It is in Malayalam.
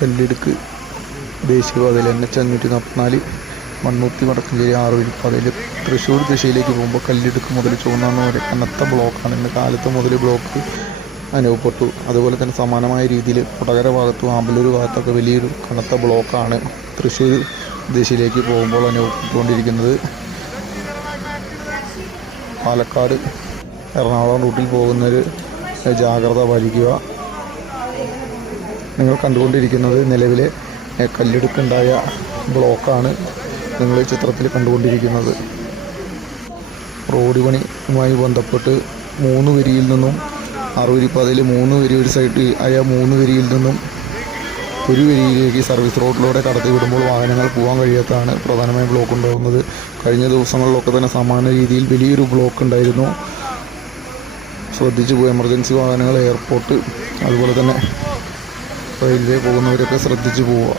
കല്ലിടുക്ക്. ദേശീയപാതയിൽ എൻ എച്ച് അഞ്ഞൂറ്റി നാൽപ്പത്തിനാല് മണ്ണൂത്തി വടക്കഞ്ചേരി ആറുവരിപ്പാതയിൽ തൃശ്ശൂർ ദിശയിലേക്ക് പോകുമ്പോൾ കല്ലിടുക്ക് മുതൽ ചുവന്നാന്ന് വരെ കനത്ത ബ്ലോക്കാണ്. ഇന്ന് കാലത്ത് മുതൽ ബ്ലോക്ക് അനുഭവപ്പെട്ടു. അതുപോലെ തന്നെ സമാനമായ രീതിയിൽ കൊടകര ഭാഗത്തും ആമ്പലൂർ ഭാഗത്തൊക്കെ വലിയൊരു കനത്ത ബ്ലോക്കാണ് തൃശ്ശൂർ ദിശയിലേക്ക് പോകുമ്പോൾ അനുഭവപ്പെട്ടുകൊണ്ടിരിക്കുന്നത്. പാലക്കാട് എറണാകുളം റൂട്ടിൽ പോകുന്നൊരു ജാഗ്രത പാലിക്കുക. നിങ്ങൾ കണ്ടുകൊണ്ടിരിക്കുന്നത് നിലവിലെ കല്ലെടുക്കുണ്ടായ ബ്ലോക്കാണ് നിങ്ങൾ ചിത്രത്തിൽ കണ്ടുകൊണ്ടിരിക്കുന്നത്. റോഡ് പണിയുമായി ബന്ധപ്പെട്ട് മൂന്ന് വരിയിൽ നിന്നും അറുവരിപ്പാതയിൽ മൂന്ന് വരി ഒരു സൈഡ് ആയ മൂന്ന് വരിയിൽ നിന്നും ഒരു വരിയിലേക്ക് സർവീസ് റോഡിലൂടെ കടത്തി വിടുമ്പോൾ വാഹനങ്ങൾ പോകാൻ കഴിയാത്തതാണ് പ്രധാനമായും ബ്ലോക്ക് ഉണ്ടാകുന്നത് കഴിഞ്ഞ ദിവസങ്ങളിലൊക്കെ തന്നെ സമാന രീതിയിൽ വലിയൊരു ബ്ലോക്ക് ഉണ്ടായിരുന്നു. ശ്രദ്ധിച്ചു പോയി എമർജൻസി വാഹനങ്ങൾ എയർപോർട്ട് അതുപോലെ തന്നെ റെയിൽവേ പോകുന്നവരൊക്കെ ശ്രദ്ധിച്ചു പോവുക.